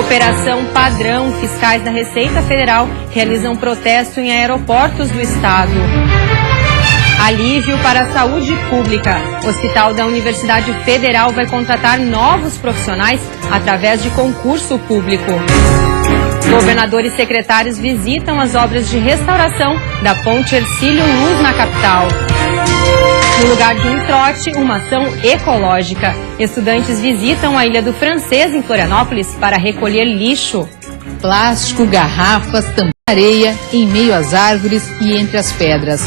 Operação Padrão. Fiscais da Receita Federal realizam protesto em aeroportos do estado. Alívio para a saúde pública. O Hospital da Universidade Federal vai contratar novos profissionais através de concurso público. Governadores e secretários visitam as obras de restauração da Ponte Hercílio Luz na capital. No lugar de um trote, uma ação ecológica. Estudantes visitam a Ilha do Francês, em Florianópolis, para recolher lixo. Plástico, garrafas, tampa de areia, em meio às árvores e entre as pedras.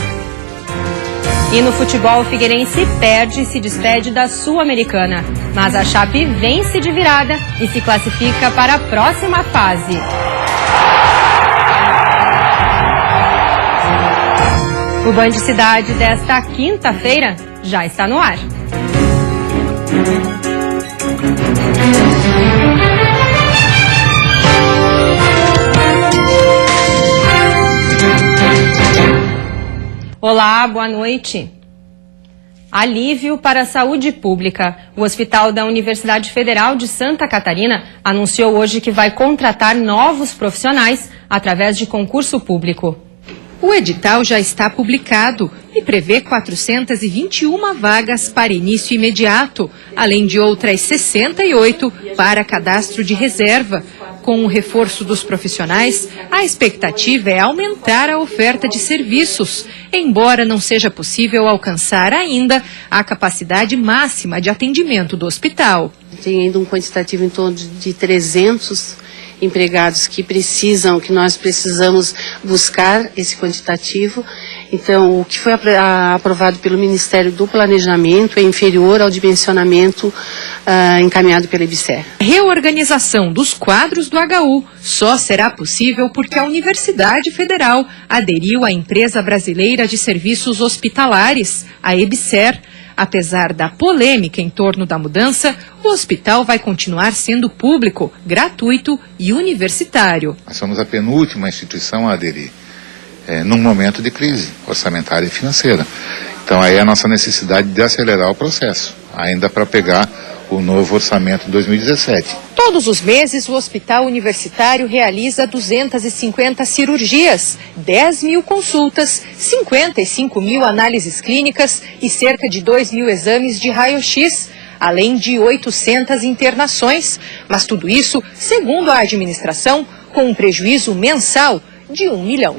E no futebol, o Figueirense perde e se despede da Sul-Americana. Mas a Chape vence de virada e se classifica para a próxima fase. O Band Cidade desta quinta-feira já está no ar. Olá, boa noite. Alívio para a saúde pública. O Hospital da Universidade Federal de Santa Catarina anunciou hoje que vai contratar novos profissionais através de concurso público. O edital já está publicado e prevê 421 vagas para início imediato, além de outras 68 para cadastro de reserva. Com o reforço dos profissionais, a expectativa é aumentar a oferta de serviços, embora não seja possível alcançar ainda a capacidade máxima de atendimento do hospital. Tem ainda um quantitativo em torno de 300 empregados que nós precisamos buscar esse quantitativo. Então, o que foi aprovado pelo Ministério do Planejamento é inferior ao dimensionamento encaminhado pela EBSER. Reorganização dos quadros do HU só será possível porque a Universidade Federal aderiu à Empresa Brasileira de Serviços Hospitalares, a EBSER. Apesar da polêmica em torno da mudança, o hospital vai continuar sendo público, gratuito e universitário. Nós somos a penúltima instituição a aderir, num momento de crise orçamentária e financeira. Então aí é a nossa necessidade de acelerar o processo, ainda para pegar o novo orçamento de 2017. Todos os meses, o hospital universitário realiza 250 cirurgias, 10 mil consultas, 55 mil análises clínicas e cerca de 2 mil exames de raio-x, além de 800 internações. Mas tudo isso, segundo a administração, com um prejuízo mensal de R$1 milhão.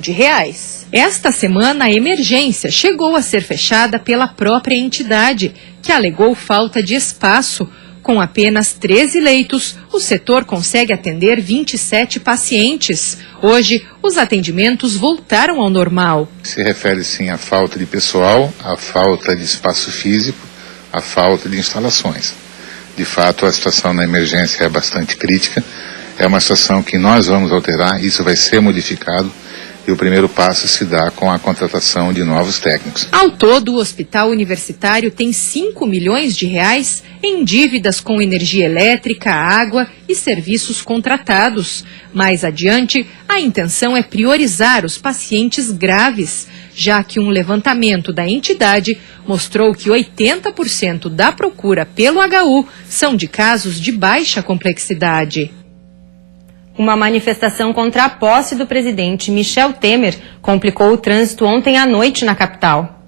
Esta semana, a emergência chegou a ser fechada pela própria entidade, que alegou falta de espaço. Com apenas 13 leitos, o setor consegue atender 27 pacientes. Hoje, os atendimentos voltaram ao normal. Se refere, sim, à falta de pessoal, à falta de espaço físico, à falta de instalações. De fato, a situação na emergência é bastante crítica. É uma situação que nós vamos alterar, isso vai ser modificado. E o primeiro passo se dá com a contratação de novos técnicos. Ao todo, o hospital universitário tem R$5 milhões em dívidas com energia elétrica, água e serviços contratados. Mais adiante, a intenção é priorizar os pacientes graves, já que um levantamento da entidade mostrou que 80% da procura pelo HU são de casos de baixa complexidade. Uma manifestação contra a posse do presidente Michel Temer complicou o trânsito ontem à noite na capital.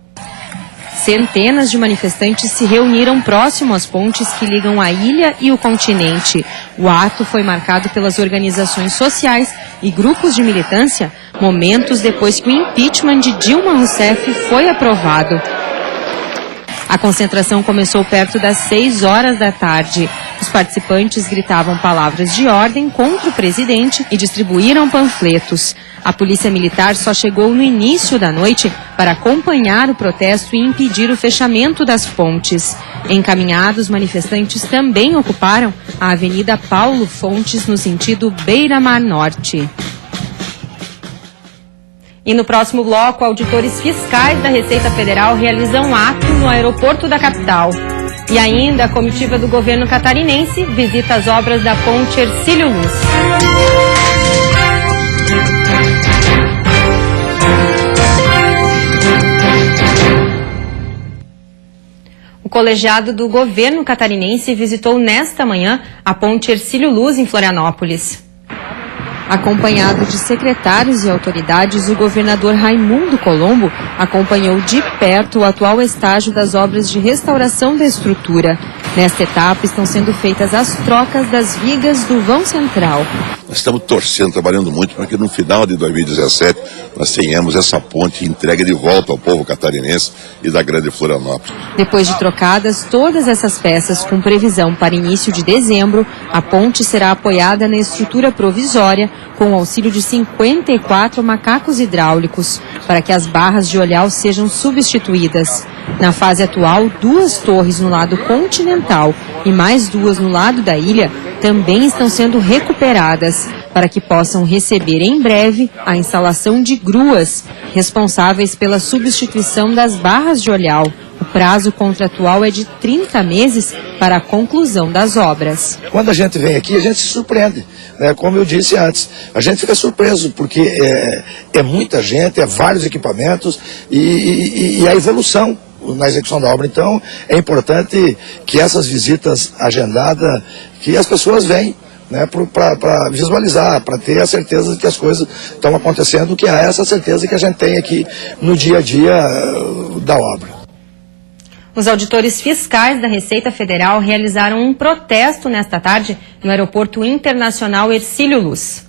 Centenas de manifestantes se reuniram próximo às pontes que ligam a ilha e o continente. O ato foi marcado pelas organizações sociais e grupos de militância, momentos depois que o impeachment de Dilma Rousseff foi aprovado. A concentração começou perto das 6 horas da tarde. Os participantes gritavam palavras de ordem contra o presidente e distribuíram panfletos. A polícia militar só chegou no início da noite para acompanhar o protesto e impedir o fechamento das pontes. Encaminhados, manifestantes também ocuparam a Avenida Paulo Fontes no sentido Beira-Mar Norte. E no próximo bloco, auditores fiscais da Receita Federal realizam ato no aeroporto da capital. E ainda, a comitiva do governo catarinense visita as obras da Ponte Hercílio Luz. O colegiado do governo catarinense visitou nesta manhã a ponte Hercílio Luz, em Florianópolis. Acompanhado de secretários e autoridades, o governador Raimundo Colombo acompanhou de perto o atual estágio das obras de restauração da estrutura. Nesta etapa estão sendo feitas as trocas das vigas do vão central. Nós estamos torcendo, trabalhando muito para que no final de 2017 nós tenhamos essa ponte entregue de volta ao povo catarinense e da grande Florianópolis. Depois de trocadas todas essas peças com previsão para início de dezembro, a ponte será apoiada na estrutura provisória com o auxílio de 54 macacos hidráulicos, para que as barras de olhau sejam substituídas. Na fase atual, 2 torres no lado continental e mais 2 no lado da ilha também estão sendo recuperadas, para que possam receber em breve a instalação de gruas, responsáveis pela substituição das barras de olhau. O prazo contratual é de 30 meses para a conclusão das obras. Quando a gente vem aqui, a gente se surpreende, né? Como eu disse antes, a gente fica surpreso, porque é muita gente, é vários equipamentos e a evolução na execução da obra. Então, é importante que essas visitas agendadas, que as pessoas venham, né, para visualizar, para ter a certeza de que as coisas estão acontecendo, que é essa certeza que a gente tem aqui no dia a dia da obra. Os auditores fiscais da Receita Federal realizaram um protesto nesta tarde no Aeroporto Internacional Hercílio Luz.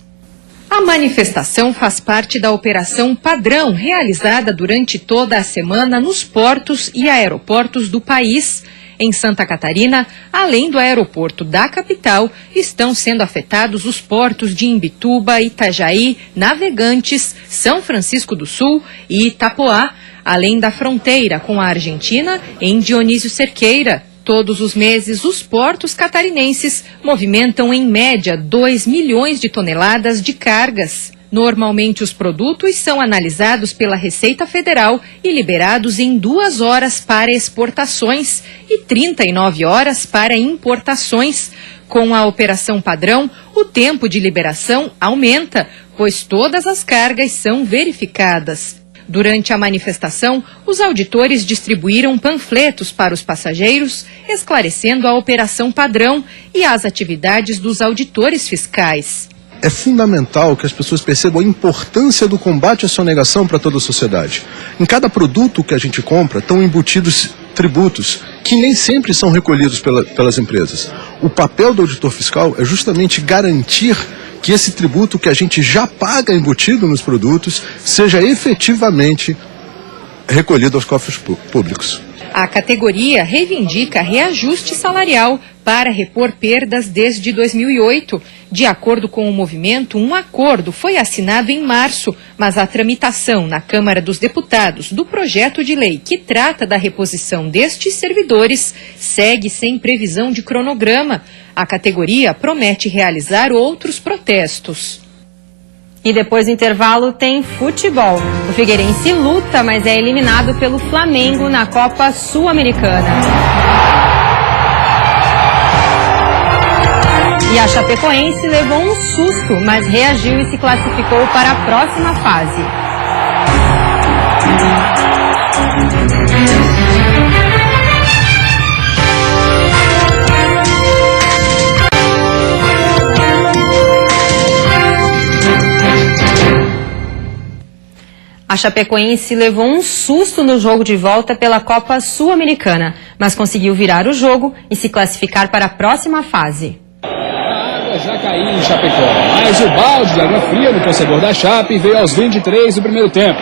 A manifestação faz parte da Operação Padrão, realizada durante toda a semana nos portos e aeroportos do país. Em Santa Catarina, além do aeroporto da capital, estão sendo afetados os portos de Imbituba, Itajaí, Navegantes, São Francisco do Sul e Itapoá, além da fronteira com a Argentina, em Dionísio Cerqueira. Todos os meses, os portos catarinenses movimentam em média 2 milhões de toneladas de cargas. Normalmente, os produtos são analisados pela Receita Federal e liberados em 2 horas para exportações e 39 horas para importações. Com a Operação Padrão, o tempo de liberação aumenta, pois todas as cargas são verificadas. Durante a manifestação, os auditores distribuíram panfletos para os passageiros, esclarecendo a Operação Padrão e as atividades dos auditores fiscais. É fundamental que as pessoas percebam a importância do combate à sonegação para toda a sociedade. Em cada produto que a gente compra estão embutidos tributos que nem sempre são recolhidos pelas empresas. O papel do auditor fiscal é justamente garantir que esse tributo que a gente já paga embutido nos produtos seja efetivamente recolhido aos cofres públicos. A categoria reivindica reajuste salarial para repor perdas desde 2008. De acordo com o movimento, um acordo foi assinado em março, mas a tramitação na Câmara dos Deputados do projeto de lei que trata da reposição destes servidores segue sem previsão de cronograma. A categoria promete realizar outros protestos. E depois do intervalo tem futebol. O Figueirense luta, mas é eliminado pelo Flamengo na Copa Sul-Americana. E a Chapecoense levou um susto, mas reagiu e se classificou para a próxima fase. A Chapecoense levou um susto no jogo de volta pela Copa Sul-Americana, mas conseguiu virar o jogo e se classificar para a próxima fase. A água já caiu em Chapecó, mas o balde de água fria do torcedor da Chape veio aos 23 do primeiro tempo.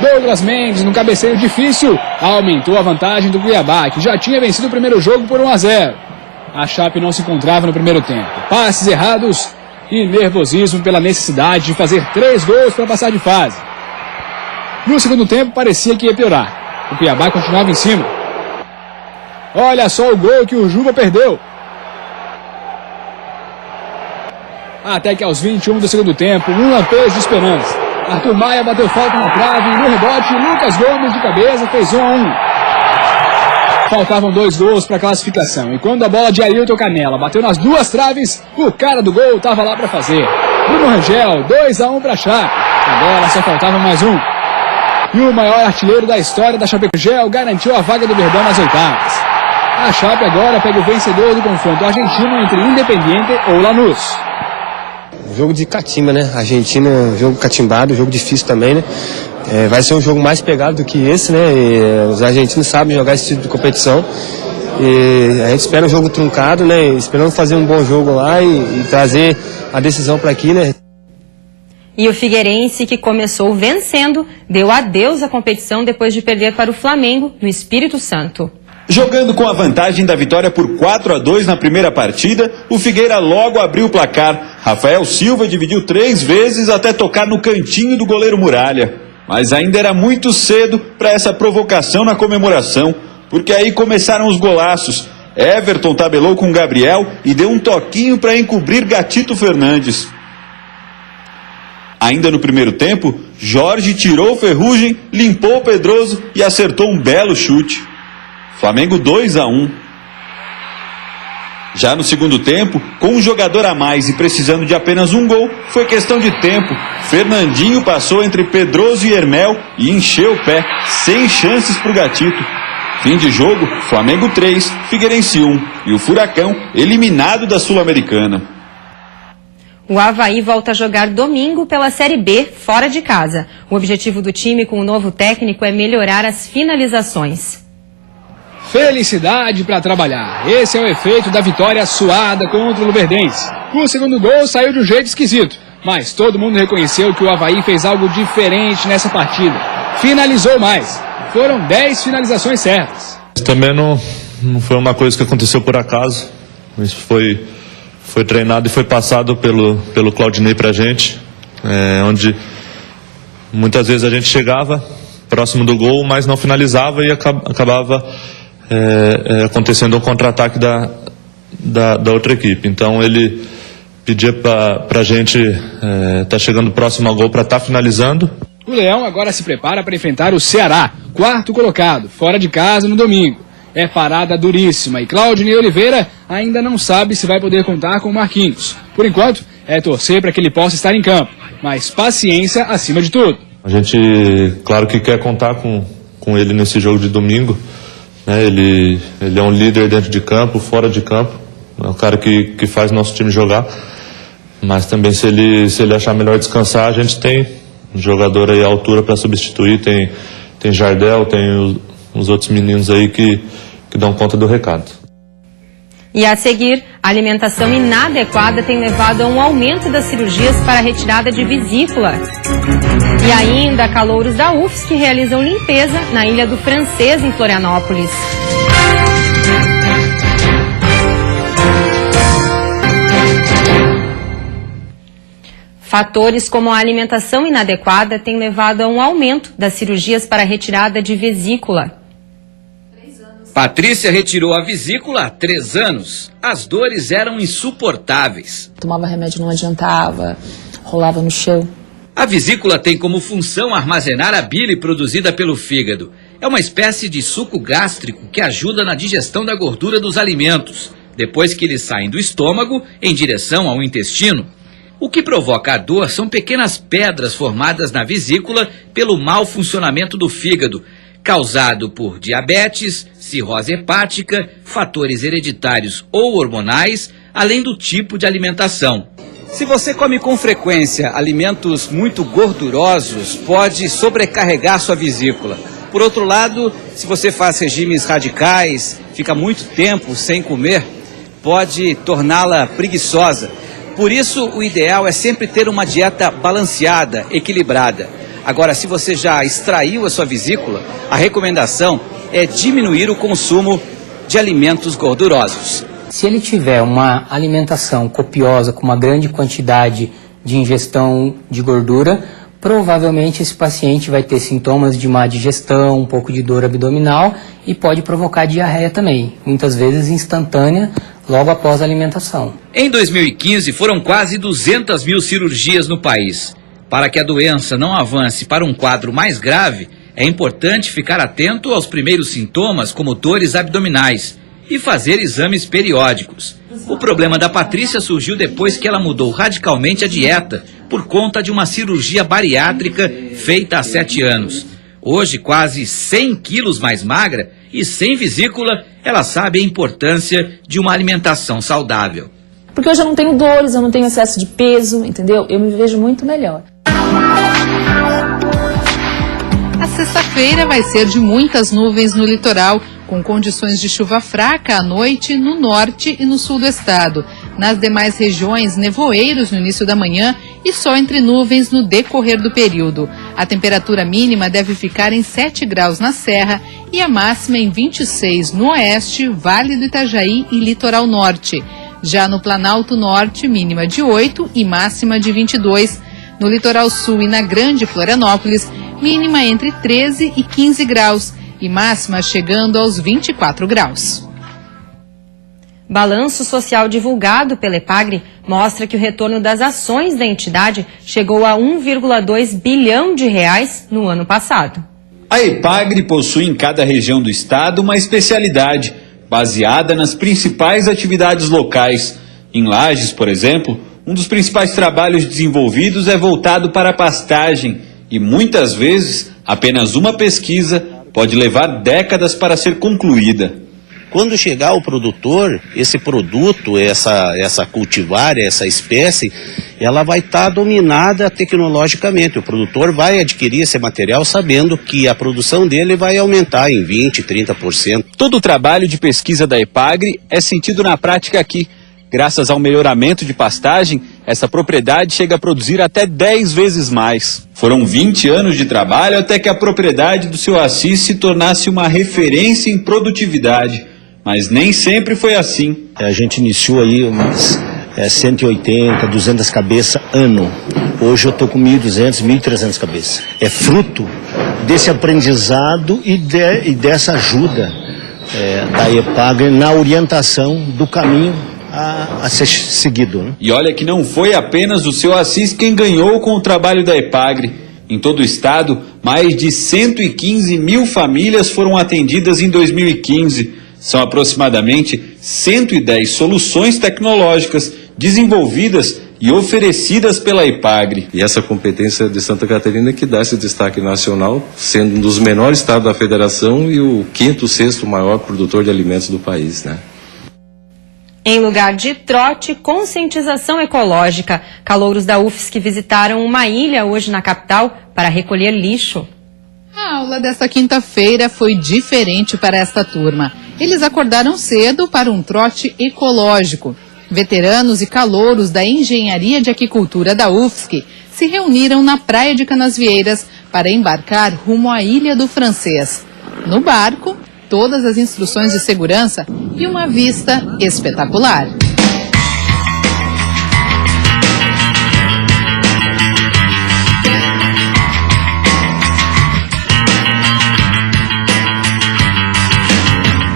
Douglas Mendes, num cabeceio difícil, aumentou a vantagem do Cuiabá, que já tinha vencido o primeiro jogo por 1-0. A Chape não se encontrava no primeiro tempo. Passes errados e nervosismo pela necessidade de fazer 3 gols para passar de fase. No segundo tempo, parecia que ia piorar. O Cuiabá continuava em cima. Olha só o gol que o Juba perdeu. Até que aos 21 do segundo tempo, um lampejo de esperança. Arthur Maia bateu falta na trave e no rebote, Lucas Gomes de cabeça fez 1-1. Faltavam 2 gols para a classificação. E quando a bola de Ailton Canela bateu nas 2 traves, o cara do gol estava lá para fazer. Bruno Rangel, 2-1 para a Chape. Agora só faltava mais um. E o maior artilheiro da história da Chapecoense garantiu a vaga do Verdão nas oitavas. A Chape agora pega o vencedor do confronto argentino entre Independiente ou Lanús. Jogo de catimba, né? Argentina, jogo catimbado, jogo difícil também, né? Vai ser um jogo mais pegado do que esse, né? E os argentinos sabem jogar esse tipo de competição. E a gente espera um jogo truncado, né? Esperando fazer um bom jogo lá e trazer a decisão para aqui, né? E o Figueirense, que começou vencendo, deu adeus à competição depois de perder para o Flamengo, no Espírito Santo. Jogando com a vantagem da vitória por 4-2 na primeira partida, o Figueira logo abriu o placar. Rafael Silva dividiu 3 vezes até tocar no cantinho do goleiro Muralha. Mas ainda era muito cedo para essa provocação na comemoração, porque aí começaram os golaços. Everton tabelou com Gabriel e deu um toquinho para encobrir Gatito Fernandes. Ainda no primeiro tempo, Jorge tirou o Ferrugem, limpou o Pedroso e acertou um belo chute. Flamengo 2-1. Já no segundo tempo, com um jogador a mais e precisando de apenas um gol, foi questão de tempo. Fernandinho passou entre Pedroso e Hermel e encheu o pé, sem chances para o Gatito. Fim de jogo, Flamengo 3, Figueirense 1 e o Furacão eliminado da Sul-Americana. O Avaí volta a jogar domingo pela Série B, fora de casa. O objetivo do time com o novo técnico é melhorar as finalizações. Felicidade para trabalhar. Esse é o efeito da vitória suada contra o Luverdense. O segundo gol saiu de um jeito esquisito, mas todo mundo reconheceu que o Avaí fez algo diferente nessa partida. Finalizou mais. Foram 10 finalizações certas. Também não foi uma coisa que aconteceu por acaso. Isso foi treinado e foi passado pelo Claudinei pra gente, onde muitas vezes a gente chegava próximo do gol, mas não finalizava e acabava acontecendo um contra-ataque da outra equipe. Então ele pedia pra gente tá chegando próximo ao gol para estar finalizando. O Leão agora se prepara para enfrentar o Ceará, 4º colocado, fora de casa no domingo. É parada duríssima e Claudinei Oliveira ainda não sabe se vai poder contar com o Marquinhos. Por enquanto, é torcer para que ele possa estar em campo, mas paciência acima de tudo. A gente, claro que quer contar com ele nesse jogo de domingo, né? Ele é um líder dentro de campo, fora de campo, é o cara que faz nosso time jogar, mas também se ele achar melhor descansar, a gente tem um jogador aí à altura para substituir, tem Jardel, tem os outros meninos aí que dão conta do recado. E a seguir, a alimentação inadequada tem levado a um aumento das cirurgias para a retirada de vesícula. E ainda, calouros da UFSC que realizam limpeza na Ilha do Francês, em Florianópolis. Fatores como a alimentação inadequada têm levado a um aumento das cirurgias para a retirada de vesícula. Patrícia retirou a vesícula há 3 anos. As dores eram insuportáveis. Tomava remédio, não adiantava, rolava no chão. A vesícula tem como função armazenar a bile produzida pelo fígado. É uma espécie de suco gástrico que ajuda na digestão da gordura dos alimentos, depois que eles saem do estômago em direção ao intestino. O que provoca a dor são pequenas pedras formadas na vesícula pelo mau funcionamento do fígado, causado por diabetes, cirrose hepática, fatores hereditários ou hormonais, além do tipo de alimentação. Se você come com frequência alimentos muito gordurosos, pode sobrecarregar sua vesícula. Por outro lado, se você faz regimes radicais, fica muito tempo sem comer, pode torná-la preguiçosa. Por isso, o ideal é sempre ter uma dieta balanceada, equilibrada. Agora, se você já extraiu a sua vesícula, a recomendação é diminuir o consumo de alimentos gordurosos. Se ele tiver uma alimentação copiosa, com uma grande quantidade de ingestão de gordura, provavelmente esse paciente vai ter sintomas de má digestão, um pouco de dor abdominal e pode provocar diarreia também, muitas vezes instantânea, logo após a alimentação. Em 2015, foram quase 200 mil cirurgias no país. Para que a doença não avance para um quadro mais grave, é importante ficar atento aos primeiros sintomas, como dores abdominais, e fazer exames periódicos. O problema da Patrícia surgiu depois que ela mudou radicalmente a dieta, por conta de uma cirurgia bariátrica feita há 7 anos. Hoje, quase 100 quilos mais magra e sem vesícula, ela sabe a importância de uma alimentação saudável. Porque hoje eu não tenho dores, eu não tenho excesso de peso, entendeu? Eu me vejo muito melhor. A sexta-feira vai ser de muitas nuvens no litoral, com condições de chuva fraca à noite no norte e no sul do estado. Nas demais regiões, nevoeiros no início da manhã e sol entre nuvens no decorrer do período. A temperatura mínima deve ficar em 7 graus na Serra e a máxima em 26 no oeste, Vale do Itajaí e litoral norte. Já no Planalto Norte, mínima de 8 e máxima de 22. No litoral sul e na Grande Florianópolis, mínima entre 13 e 15 graus e máxima chegando aos 24 graus. Balanço social divulgado pela EPAGRE mostra que o retorno das ações da entidade chegou a 1,2 bilhão de reais no ano passado. A EPAGRE possui em cada região do estado uma especialidade, baseada nas principais atividades locais. Em Lages, por exemplo, um dos principais trabalhos desenvolvidos é voltado para a pastagem e muitas vezes apenas uma pesquisa pode levar décadas para ser concluída. Quando chegar o produtor, esse produto, essa cultivar, essa espécie, ela vai estar dominada tecnologicamente. O produtor vai adquirir esse material sabendo que a produção dele vai aumentar em 20%, 30%. Todo o trabalho de pesquisa da EPAGRE é sentido na prática aqui. Graças ao melhoramento de pastagem, essa propriedade chega a produzir até 10 vezes mais. Foram 20 anos de trabalho até que a propriedade do seu Assis se tornasse uma referência em produtividade. Mas nem sempre foi assim. A gente iniciou aí umas 180, 200 cabeças ano. Hoje eu estou com 1.200, 1.300 cabeças. É fruto desse aprendizado e dessa ajuda da EPAGRE na orientação do caminho a ser seguido. Né? E olha que não foi apenas o seu Assis quem ganhou com o trabalho da EPAGRE. Em todo o estado, mais de 115 mil famílias foram atendidas em 2015. São aproximadamente 110 soluções tecnológicas desenvolvidas e oferecidas pela EPAGRE. E essa competência de Santa Catarina que dá esse destaque nacional, sendo um dos menores estados da federação e o 5º, 6º maior produtor de alimentos do país, né? Em lugar de trote, conscientização ecológica. Calouros da UFSC visitaram uma ilha hoje na capital para recolher lixo. A aula desta quinta-feira foi diferente para esta turma. Eles acordaram cedo para um trote ecológico. Veteranos e calouros da Engenharia de Aquicultura da UFSC se reuniram na Praia de Canasvieiras para embarcar rumo à Ilha do Francês. No barco, todas as instruções de segurança e uma vista espetacular.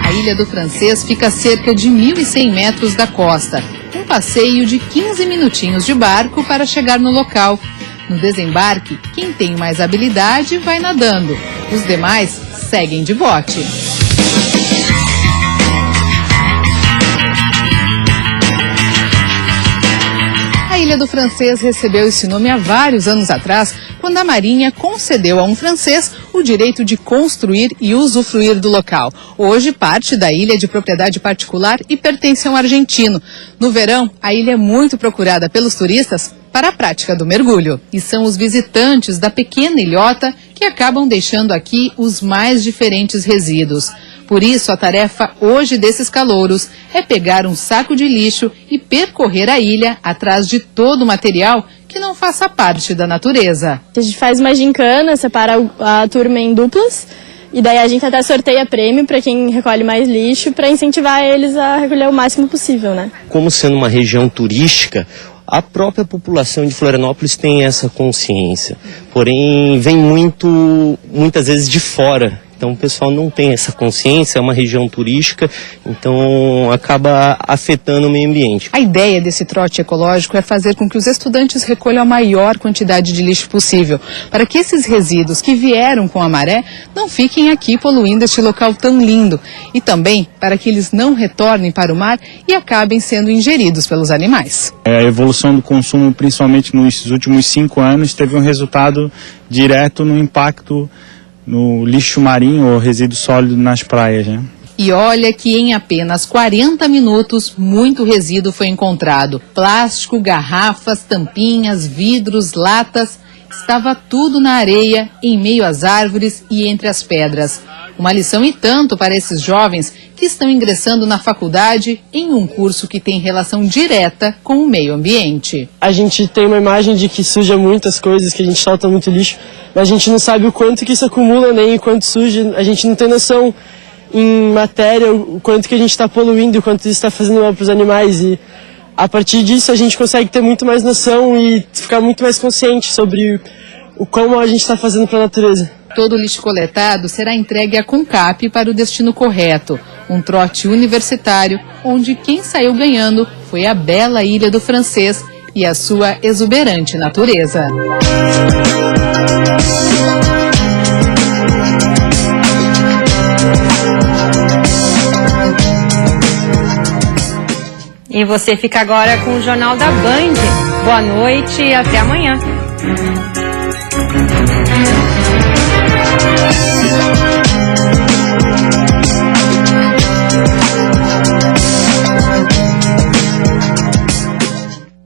A Ilha do Francês fica a cerca de 1.100 metros da costa. Um passeio de 15 minutinhos de barco para chegar no local. No desembarque, quem tem mais habilidade vai nadando. Os demais seguem de bote. A Ilha do Francês recebeu esse nome há vários anos atrás, quando a Marinha concedeu a um francês o direito de construir e usufruir do local. Hoje, parte da ilha é de propriedade particular e pertence a um argentino. No verão, a ilha é muito procurada pelos turistas para a prática do mergulho. E são os visitantes da pequena ilhota que acabam deixando aqui os mais diferentes resíduos. Por isso, a tarefa hoje desses calouros é pegar um saco de lixo e percorrer a ilha atrás de todo o material que não faça parte da natureza. A gente faz uma gincana, separa a turma em duplas e daí a gente até sorteia prêmio para quem recolhe mais lixo para incentivar eles a recolher o máximo possível, né? Como sendo uma região turística, a própria população de Florianópolis tem essa consciência, porém vem muitas vezes de fora. Então o pessoal não tem essa consciência, é uma região turística, então acaba afetando o meio ambiente. A ideia desse trote ecológico é fazer com que os estudantes recolham a maior quantidade de lixo possível, para que esses resíduos que vieram com a maré não fiquem aqui poluindo este local tão lindo. E também para que eles não retornem para o mar e acabem sendo ingeridos pelos animais. A evolução do consumo, principalmente nos últimos 5 anos, teve um resultado direto no impacto no lixo marinho ou resíduo sólido nas praias, né? E olha que em apenas 40 minutos, muito resíduo foi encontrado. Plástico, garrafas, tampinhas, vidros, latas, estava tudo na areia, em meio às árvores e entre as pedras. Uma lição e tanto para esses jovens que estão ingressando na faculdade em um curso que tem relação direta com o meio ambiente. A gente tem uma imagem de que suja muitas coisas, que a gente solta muito lixo, mas a gente não sabe o quanto que isso acumula, nem o quanto suja. A gente não tem noção em matéria, o quanto que a gente está poluindo, o quanto isso está fazendo mal para os animais. E a partir disso a gente consegue ter muito mais noção e ficar muito mais consciente sobre o como a gente está fazendo para a natureza. Todo o lixo coletado será entregue à CONCAP para o destino correto, um trote universitário onde quem saiu ganhando foi a bela Ilha do Francês e a sua exuberante natureza. E você fica agora com o Jornal da Band. Boa noite e até amanhã.